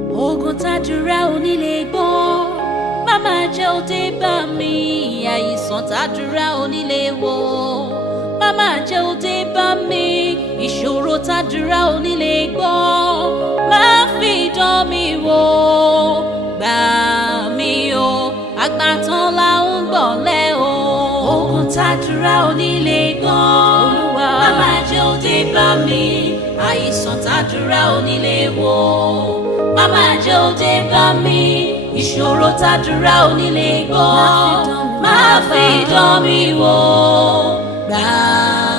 ogun tàdúrà onílé gbọ́ màmá jẹ́ ó dé bá mi àìsàn tàdúrà onílé wò màmá jẹ́ ó dé bá mi ìṣòro tàdúrà onílé gbọ́ má fi dán mi wò gbà mí o àgbàtàn là ń gbọ̀lẹ́ o ogun tàdúrà onílé gbọ́ Olúwa màmá jẹ́ ó dé bá mi àìsàn tàdúrà onílé wò màmá jẹ́ ó dé bá mi ìṣòro tàdúrà onílé gbọ́ má fi dán mi wò gbà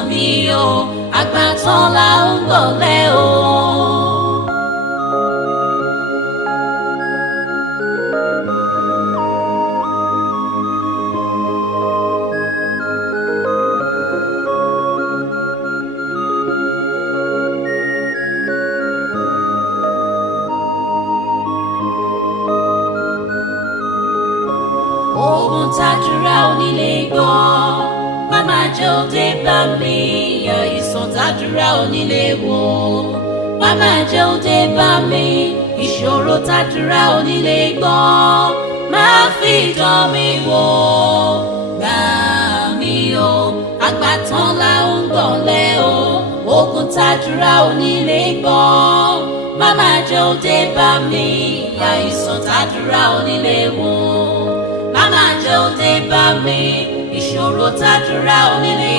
mí o àgbàtàn là ń gbọ̀lẹ́ o. Ogun tàdúrà onílé gbọ́ màmá jẹ́ ó dé bá mi àìsàn tàdúrà onílé wò màmá jẹ́ ó dé bá mi ìṣòro tàdúrà onílé gbọ́ má fi dán mi wò gbà mí o àgbàtàn là ń gbọ̀lẹ́ o ogun tàdúrà onílé gbọ́ màmá jẹ́ ó dé bá mi àìsàn tàdúrà onílé wò màmá jẹ́ ó dé bá mi ìṣòro tàdúrà onílé